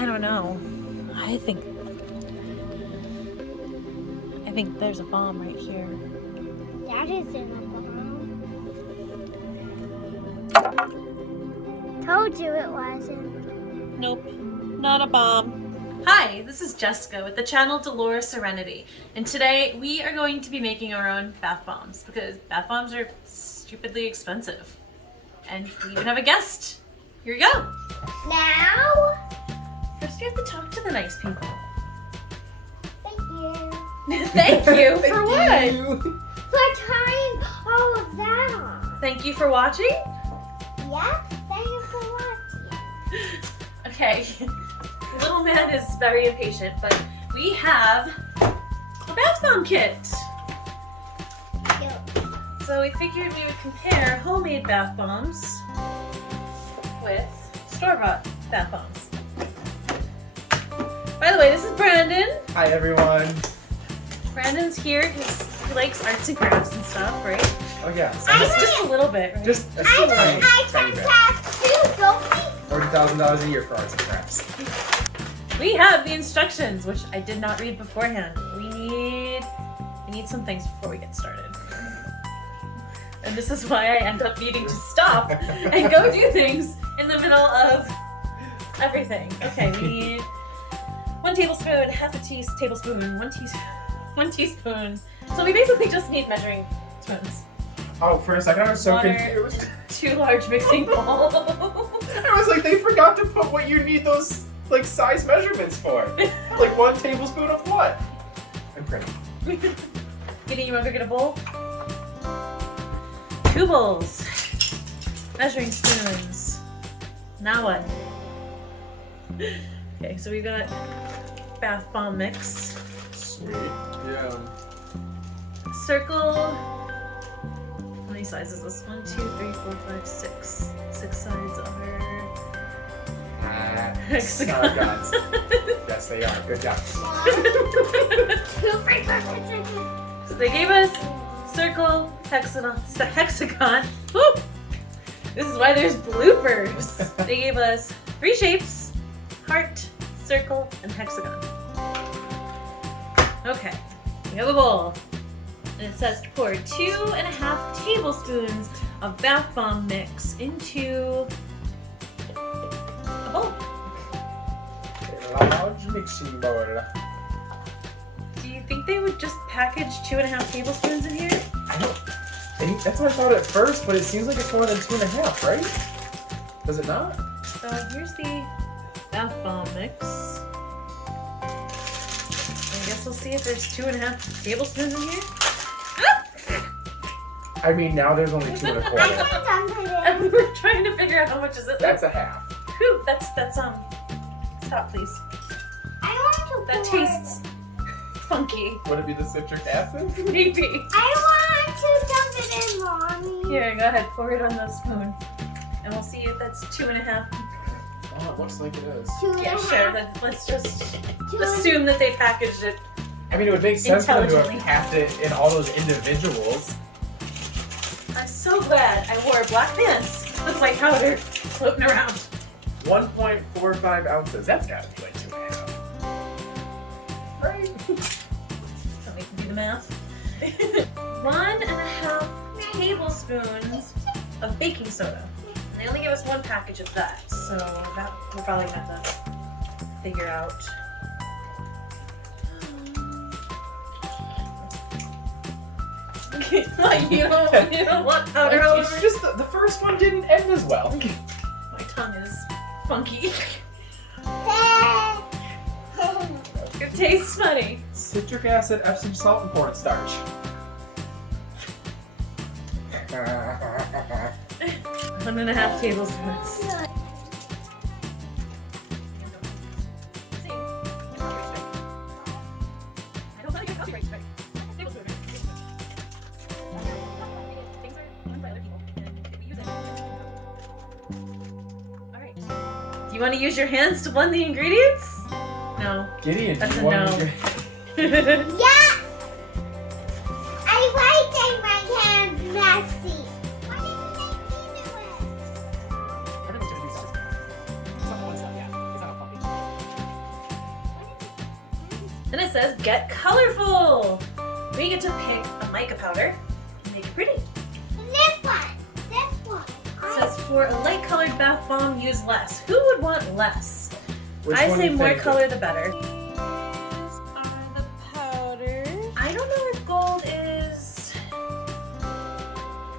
I don't know. I think there's a bomb right here. That isn't a bomb. Told you it wasn't. Nope, not a bomb. Hi, this is Jessica with the channel Dolores Serenity, and today we are going to be making our own bath bombs because bath bombs are stupidly expensive. And we even have a guest. Here we go. Now? First, you have to talk to the nice people. Thank you. Thank you for what? For tying all of that on. Thank you for watching. Yep, thank you for watching. Okay, little man is very impatient, but we have a bath bomb kit. Yep. So we figured we would compare homemade bath bombs with store-bought bath bombs. By the way, this is Brandon. Hi everyone. Brandon's here because he likes arts and crafts and stuff, right? Oh yeah. Just a little bit, right? Just a I tiny, need arts tiny and bit. crafts too, don't we? $40,000 a year for arts and crafts. We have the instructions, which I did not read beforehand. We need some things before we get started. And this is why I end up needing to stop and go do things in the middle of everything. Okay, we need 1 tablespoon, half a tablespoon, 1 teaspoon. So we basically just need measuring spoons. Oh, for a second I was so Water. confused. 2 large mixing bowls. I was like, they forgot to put what you need those like size measurements for. Like 1 tablespoon of what? I'm pretty. Kitty, you want to go get a bowl? 2 bowls. Measuring spoons. Now what? Okay, so we got bath bomb mix. Sweet. Yeah. Circle. How many sizes is this? 1, 2, 3, 4, 5, 6. 6 sides are hexagons. Yes, they are. Good job. 2 frequencies. So they gave us circle, hexagon. Woo! This is why there's bloopers. They gave us 3 shapes: heart, circle, and hexagon. Okay, we have a bowl. And it says to pour 2.5 tablespoons of bath bomb mix into a bowl. A large mixing bowl. Do you think they would just package 2.5 tablespoons in here? I don't think that's what I thought at first, but it seems like it's more than 2.5, right? Does it not? So here's the bath bomb mix. I guess we'll see if there's 2.5 tablespoons in here. I mean, now there's only 2.25. And we're trying to figure out how much is it. That's a half. Whew, that's stop please. I want to That pour tastes funky. Would it be the citric acid? Maybe. I want to dump it in, Mommy. Here, go ahead, pour it on the spoon. And we'll see if that's 2.5. Oh, it looks like it is. 2.5. Yeah, sure. Let's just 2.5. assume that they packaged it. I mean, it would make sense for them to have Intelligently. packed it in all those individuals. I'm so glad I wore black pants with white powder floating around. 1.45 ounces. That's gotta be like 2.5. Right? So we can do the math. 1.5 tablespoons of baking soda. And they only give us 1 package of that, so that we're probably gonna have to figure out. What, you don't want powder all It's over? just the first one didn't end as well. My tongue is funky. It tastes funny. Citric acid, Epsom salt, and cornstarch. 1.5 tablespoons. Do you want to use your hands to blend the ingredients? No. Gideon, That's do a you no. want to Yeah! I like getting my hands messy. Why didn't they do it? Then it says get colorful. We get to pick a mica powder and make it pretty. This one. This one. It says for a light colored bath bomb, use less. Who would want less? Which I one say you more think? color the better. These are the powders. I don't know if gold is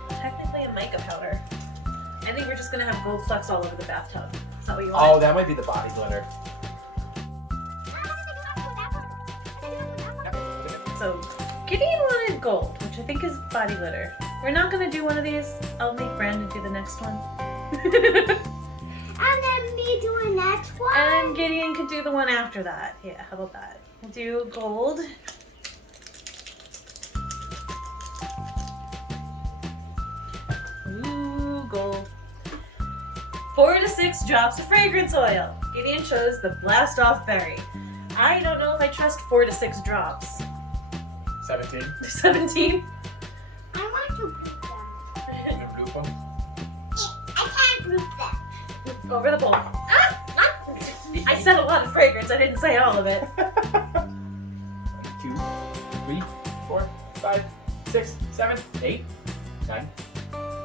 technically a mica powder. I think we're just gonna have gold flecks all over the bathtub. Is that what you Oh, want? that might be the body glitter. So Gideon wanted gold, which I think is body glitter. We're not gonna do one of these. I'll make Brandon do the next one. And then me doing that one. And Gideon could do the one after that. Yeah, how about that? We'll do gold. Ooh, gold. 4 to 6 drops of fragrance oil. Gideon chose the Blast Off Berry. I don't know if I trust 4 to 6 drops. 17. 17? I want to group them. And then bloop 'em. I can't group them. Over the bowl. Ah! I said a lot of fragrance, I didn't say all of it. 1, 2, 3, 4, 5, 6, 7, 8, 9,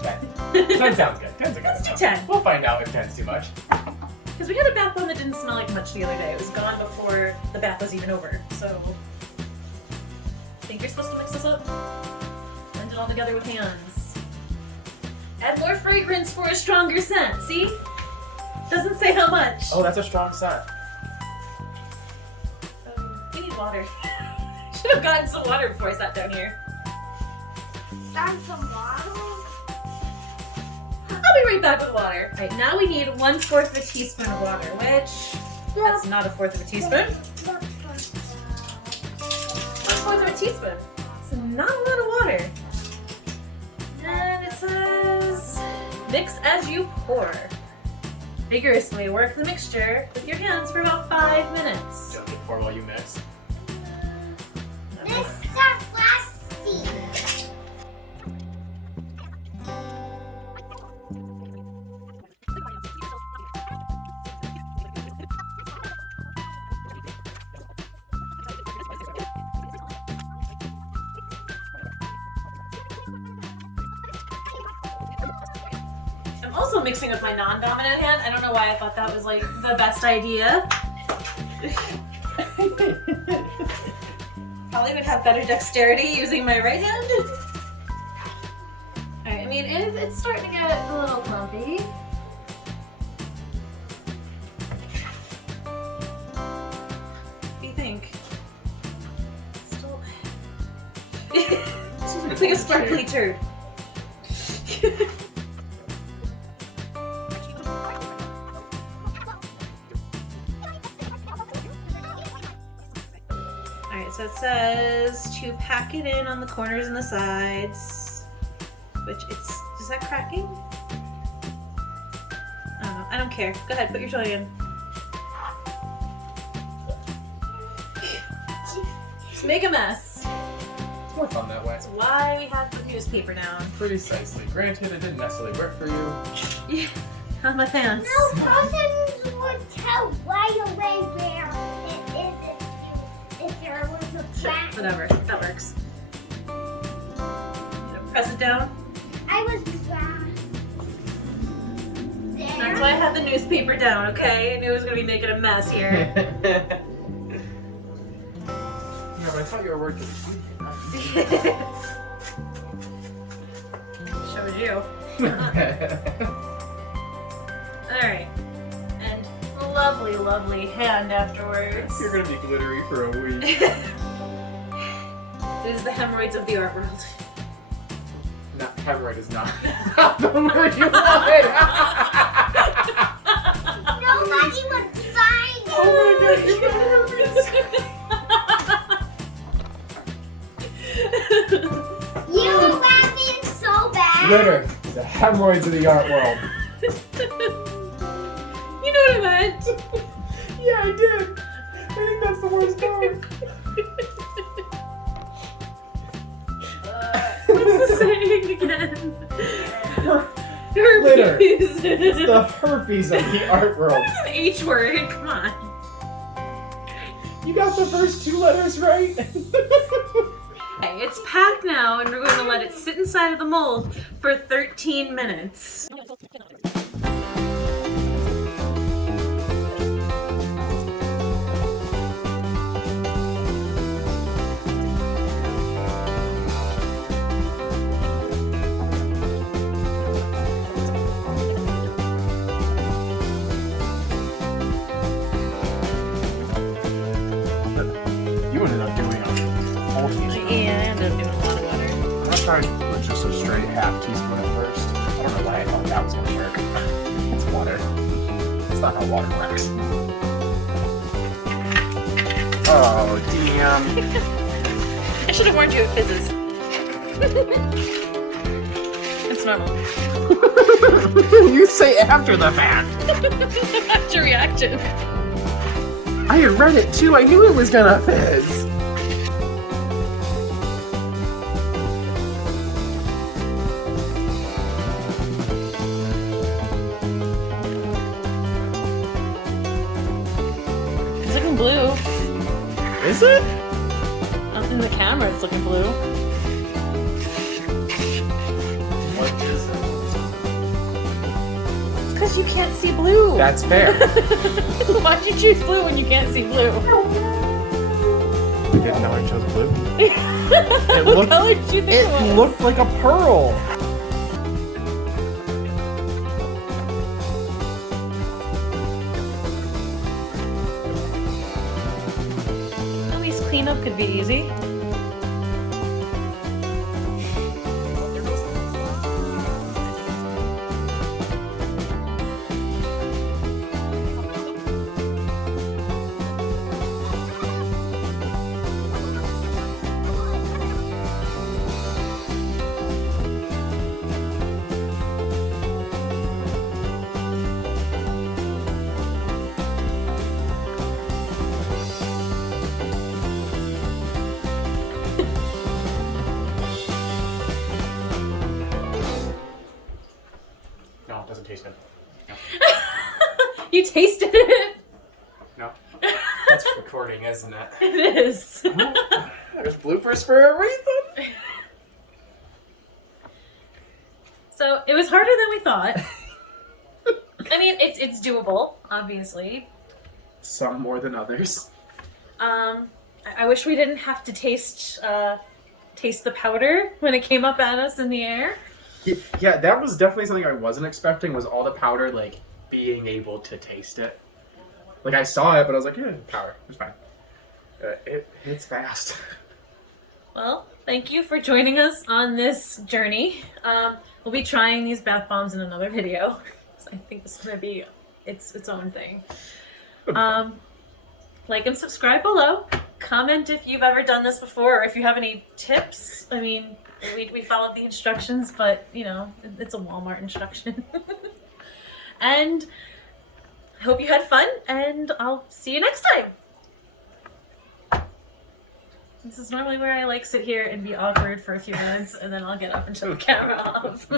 10. 10 sounds good. 10's a good Let's do enough. 10. We'll find out if 10's too much. Because we had a bath bomb that didn't smell like much the other day. It was gone before the bath was even over. So, I think you're supposed to mix this up. Blend it all together with hands. Add more fragrance for a stronger scent. See? Doesn't say how much. Oh, that's a strong scent. We need water. Should have gotten some water before I sat down here. Start some water. I'll be right back with water. All right, now we need 1/4 of a teaspoon of water, which that's not 1/4 of a teaspoon. 1/4 of a teaspoon. So not a lot of water. And it says, mix as you pour. Vigorously work the mixture with your hands for about 5 minutes. Just pour while you mix. This is our plastic. I'm also mixing with my non-dominant hand. I don't know why I thought that was like the best idea. Probably would have better dexterity using my right hand. Alright, I mean, it's starting to get a little clumpy. What do you think? Still... It's like a sparkly turd. Alright, so it says to pack it in on the corners and the sides, which it's, is that cracking? I don't know, I don't care. Go ahead, put your toy in. Just make a mess. It's more fun that way. That's why we have the newspaper down. Precisely. Granted, it didn't necessarily work for you. Yeah, on my pants. No persons would tell right away where it is if there was a Sure, plant. whatever, that works. Press it down. I was there. That's why I had the newspaper down, okay? I knew it was gonna be making a mess here. Yeah, but I thought you were working. Showed you. Alright. And lovely, lovely hand afterwards. You're gonna be glittery for a week. It is the hemorrhoids of the art world. No, hemorrhoid is not the word you wanted. Nobody would find it. Oh my god, you got You were laughing so bad. Glitter, the hemorrhoids of the art world. You know what I meant. Yeah, I did. I think that's the worst part. What's the saying again? Glitter. Herpes. It's the herpes of the art world. It's an H word. Come on. You got the first 2 letters right. Okay, it's packed now, and we're going to let it sit inside of the mold for 13 minutes. You ended up doing a whole teaspoon. Yeah, I ended up doing a lot of water. I tried with just a straight half teaspoon at first. I don't know why I thought that was gonna work. It's water. It's not how water works. Oh, damn. I should have warned you it fizzes. It's normal. You say after the fact. After reaction. I had read it too. I knew it was gonna fizz. It's looking blue. Is it? In the camera, it's looking blue. What is it? It's because you can't see blue. That's fair. Why'd you choose blue when you can't see blue? I didn't know I chose blue. What color did you think it was? It looked like a pearl. At least cleanup could be easy. No, it doesn't taste good. You tasted it? No. That's recording, isn't it? It is. There's bloopers for a reason. So it was harder than we thought. I mean, it's doable, obviously. Some more than others. I wish we didn't have to taste the powder when it came up at us in the air. Yeah, that was definitely something I wasn't expecting, was all the powder, like, being able to taste it. Like, I saw it, but I was like, yeah, powder, it's fine. It's fast. Well, thank you for joining us on this journey. We'll be trying these bath bombs in another video. I think this is going to be its own thing. Like and subscribe below. Comment if you've ever done this before, or if you have any tips. I mean, we followed the instructions, but, you know, it's a Walmart instruction. And I hope you had fun, and I'll see you next time. This is normally where I, like, sit here and be awkward for a few minutes, and then I'll get up and shut the camera off.